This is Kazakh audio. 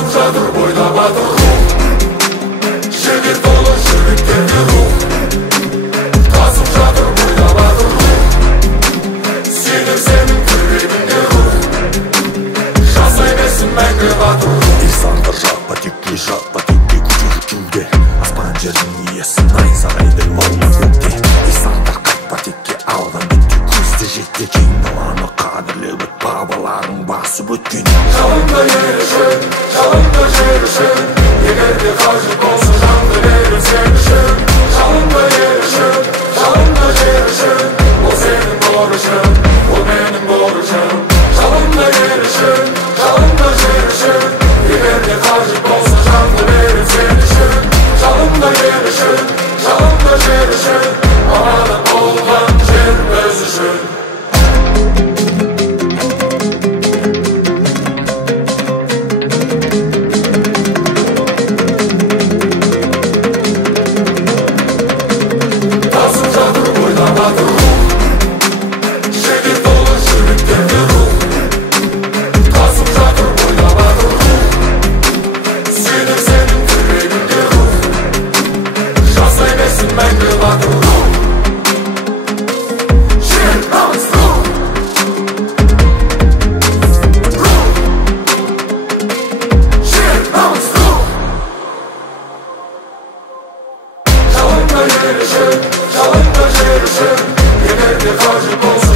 Tasım çadır boyda batır ruh. Şehir dolu şirketli ruh. Tasım çadır boyda batır ruh. Senin yüreğinde ruh. Жасаймайсың мәңгі батыр рух. İnsanlar жаппа-текке күчүрүкүлдө аспан жердин ээси найзағайдай лаулап өтті. İnsanlar каппа-текке алган бүттү көздө жетти. Кең даланы кадырлеп бабаларың басып өткөн. Жалында ер үшін, жалында жер үшін. Егерде қажет болса жанды берем сен үшін. Жалында ер үшін, жалында жер үшін. Ол сенің борышың, ол менің борышым. Жалында ер үшін, жалында жер үшін. Егерде қажет болса жанды берем сен үшін. Жалында ер үшін, жалында жер үшін. Аманат болған жер өз үшін. Батыр рух. Шегір толы жүректерде рух. Тасып жатыр бойда батыр рух. Сенің жүрегінде рух. Жасаймайсың мәңгі батыр рух. Жер намыс рух. Рух. Жер намыс рух. Жалында ер үшін, жалында жер үшін. Егерде қажет болса